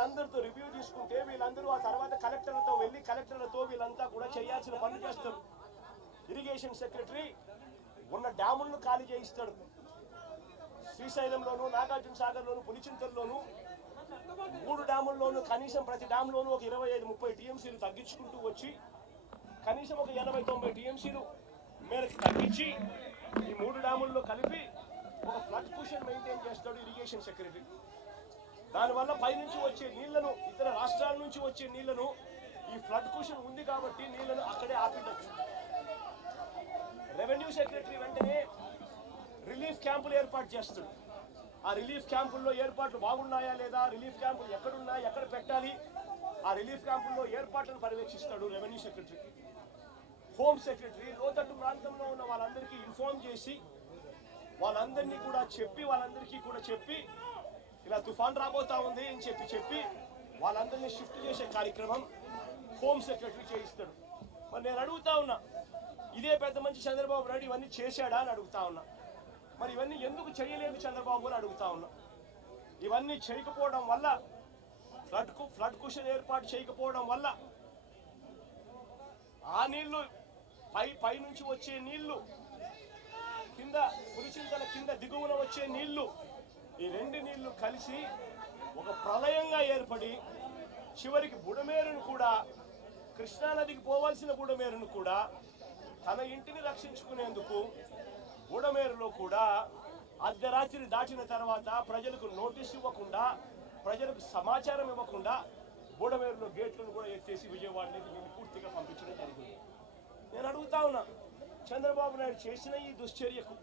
వీళ్ళందరితో రివ్యూ తీసుకుంటే వీళ్ళందరూ ఆ తర్వాత కలెక్టర్లతో వెళ్ళి కలెక్టర్లతో వీళ్ళంతా కూడా చేయాల్సిన పనులు చేస్తారు. ఇరిగేషన్ సెక్రటరీ ఉన్న డ్యాములను ఖాళీ చేయిస్తాడు. శ్రీశైలంలోను, నాగార్జున సాగర్లోను, పులిచింతల్లోను 3 డ్యాముల్లోనూ కనీసం ప్రతి డ్యామ్లోనూ ఒక 25-30 టీఎంసీలు తగ్గించుకుంటూ వచ్చి కనీసం ఒక 80-90 టీఎంసీలు మేరకు తగ్గించి ఈ 3 డ్యాముల్లో కలిపి ఒక ఫ్లడ్ కుషన్ మెయింటైన్ చేస్తాడు ఇరిగేషన్ సెక్రటరీ. దానివల్ల పైనుంచి వచ్చే నీళ్లను, ఇతర రాష్ట్రాల నుంచి వచ్చే నీళ్లను, ఈ ఫ్లడ్ కుషన్ ఉంది కాబట్టి నీళ్లను అక్కడే ఆపిడచ్చు. రెవెన్యూ సెక్రటరీ వెంటనే రిలీఫ్ క్యాంపులు ఏర్పాటు చేస్తాడు. ఆ రిలీఫ్ క్యాంపుల్లో ఏర్పాట్లు బాగున్నాయా లేదా, రిలీఫ్ క్యాంపులు ఎక్కడున్నాయి, ఎక్కడ పెట్టాలి, ఆ రిలీఫ్ క్యాంపుల్లో ఏర్పాట్లను పర్యవేక్షిస్తాడు రెవెన్యూ సెక్రటరీ. హోమ్ సెక్రటరీ లోతట్టు ప్రాంతంలో ఉన్న వాళ్ళందరికీ ఇన్ఫార్మ్ చేసి వాళ్ళందరినీ కూడా చెప్పి ఇలా తుఫాన్ రాబోతా ఉంది అని చెప్పి వాళ్ళందరినీ షిఫ్ట్ చేసే కార్యక్రమం హోమ్ సెక్రటరీ చేయిస్తాడు. మరి నేను అడుగుతా ఉన్నా, ఇదే పెద్ద మంచి చంద్రబాబు నాయుడు ఇవన్నీ చేశాడా అని అడుగుతా ఉన్నా. మరి ఇవన్నీ ఎందుకు చేయలేదు చంద్రబాబు అని అడుగుతా ఉన్నా. ఇవన్నీ చేయకపోవడం వల్ల, ఫ్లడ్ కుషన్ ఏర్పాటు చేయకపోవడం వల్ల ఆ నీళ్లు పై నుంచి వచ్చే నీళ్లు, కింద పులిచింతల కింద దిగువన వచ్చే నీళ్లు, ఈ 2 నీళ్లు కలిసి ఒక ప్రళయంగా ఏర్పడి చివరికి బుడమేరును కూడా, కృష్ణానదికి పోవాల్సిన బుడమేరును కూడా తన ఇంటిని రక్షించుకునేందుకు బుడమేరులో కూడా అర్ధరాత్రి దాటిన తర్వాత ప్రజలకు నోటీస్ ఇవ్వకుండా, ప్రజలకు సమాచారం ఇవ్వకుండా బుడమేరులో గేట్లను కూడా ఎత్తేసి విజయవాడలోకి వీళ్ళు పూర్తిగా పంపించడం జరిగింది. నేను అడుగుతా ఉన్నా, చంద్రబాబు నాయుడు చేసిన ఈ దుశ్చర్యకు,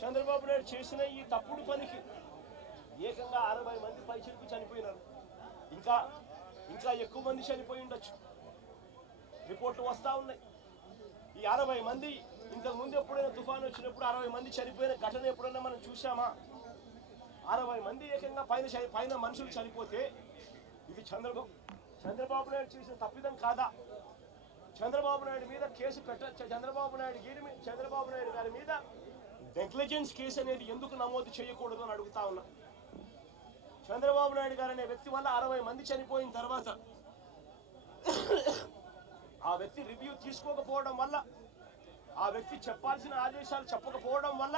చంద్రబాబు నాయుడు చేసిన ఈ తప్పుడు పనికి ఏకంగా 60 మంది పైచిలకు చనిపోయినారు. ఇంకా ఎక్కువ మంది చనిపోయి ఉండొచ్చు. రిపోర్ట్లు వస్తా ఉన్నాయి. ఈ 60 మంది ఇంతకు ముందు ఎప్పుడైనా తుఫాను వచ్చినప్పుడు 60 మంది చనిపోయిన ఘటన ఎప్పుడైనా మనం చూసామా? 60 మంది ఏకంగా పైన మనుషులు చనిపోతే ఇది చంద్రబాబు నాయుడు చేసిన తప్పిదం కాదా? చంద్రబాబు నాయుడు మీద కేసు చంద్రబాబు నాయుడు గారి మీద నెగ్లిజెన్స్ కేసు అనేది ఎందుకు నమోదు చేయకూడదు అని అడుగుతా ఉన్నా. చంద్రబాబు నాయుడు గారు అనే వ్యక్తి వల్ల 60 మంది చనిపోయిన తర్వాత ఆ వ్యక్తి రివ్యూ తీసుకోకపోవడం వల్ల, ఆ వ్యక్తి చెప్పాల్సిన ఆదేశాలు చెప్పకపోవడం వల్ల,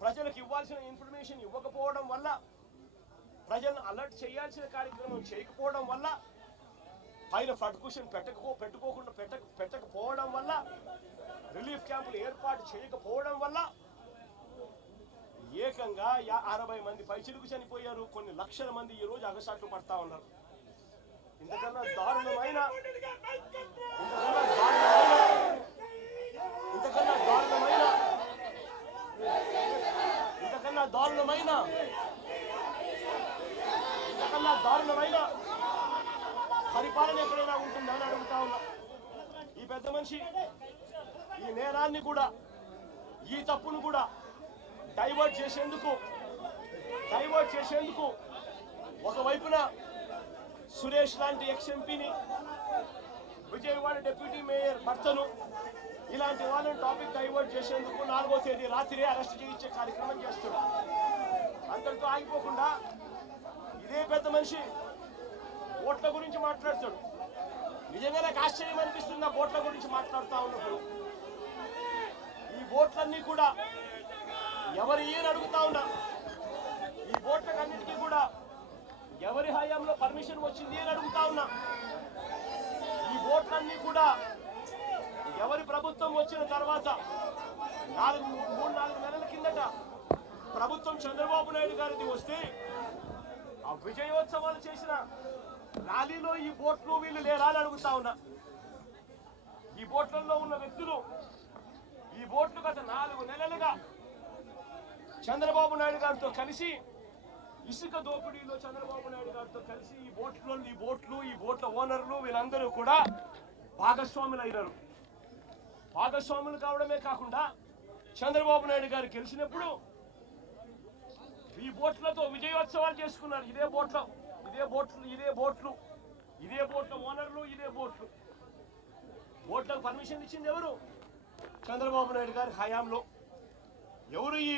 ప్రజలకు ఇవ్వాల్సిన ఇన్ఫర్మేషన్ ఇవ్వకపోవడం వల్ల, ప్రజలను అలర్ట్ చేయాల్సిన కార్యక్రమం చేయకపోవడం వల్ల, పైన ఫ్లడ్ కుషన్ పెట్టకపోవడం వల్ల, రిలీఫ్ క్యాంపులు ఏర్పాటు చేయకపోవడం వల్ల ఏకంగా 60 మంది పైచిలుకు చనిపోయారు. కొన్ని లక్షల మంది ఈ రోజు అగసాట్లు పడతా ఉన్నారు. ఇంతకన్నా దారుణమైన పరిపాలన ఎక్కడైనా ఉంటుందా అని అడుగుతా ఉన్నా. ఈ పెద్ద మనిషి ఈ నేరాన్ని కూడా, ఈ తప్పును కూడా డైవర్ట్ చేసేందుకు ఒకవైపున సురేష్ లాంటి ఎక్స్-ఎంపీని, విజయవాడ డిప్యూటీ మేయర్ భర్తను, ఇలాంటి వాళ్ళని టాపిక్ డైవర్ట్ చేసేందుకు 4వ తేదీ రాత్రి అరెస్ట్ చేయించే కార్యక్రమం చేస్తున్నాడు. అంతటితో ఆగిపోకుండా ఇదే పెద్ద మనిషి ఓట్ల గురించి మాట్లాడతాడు. నిజంగా నాకు ఆశ్చర్యం అనిపిస్తుంది ఆ ఓట్ల గురించి మాట్లాడుతూ ఉన్నప్పుడు. ఈ ఓట్లన్నీ కూడా ఎవరు ఏని అడుగుతా ఉన్నా, ఈ ఓట్లకన్నిటికీ కూడా ఎవరి హయాంలో పర్మిషన్ వచ్చింది అని అడుగుతా ఉన్నా. ఈ ఓట్లన్నీ కూడా ఎవరి ప్రభుత్వం వచ్చిన తర్వాత 3-4 నెలల కిందట ప్రభుత్వం చంద్రబాబు నాయుడు గారిది వస్తే ఆ విజయోత్సవాలు చేసిన ర్యాలీలో ఈ బోట్లు వీళ్ళు లేరా అని అడుగుతా ఉన్నా. ఈ బోట్లలో ఉన్న వ్యక్తులు, ఈ బోట్లు గత 4 నెలలుగా చంద్రబాబు నాయుడు గారితో కలిసి ఇసుక దోపిడీలో చంద్రబాబు నాయుడు గారితో కలిసి ఈ బోట్ల ఓనర్లు వీళ్ళందరూ కూడా భాగస్వాములు అయినారు. భాగస్వాములు కావడమే కాకుండా చంద్రబాబు నాయుడు గారు గెలిచినప్పుడు ఈ బోట్లతో విజయోత్సవాలు చేసుకున్నారు. ఇదే బోట్ల ఓనర్లు, ఇదే బోట్లకు పర్మిషన్ ఇచ్చింది ఎవరు? చంద్రబాబు నాయుడు గారి హయాంలో. ఎవరు ఈ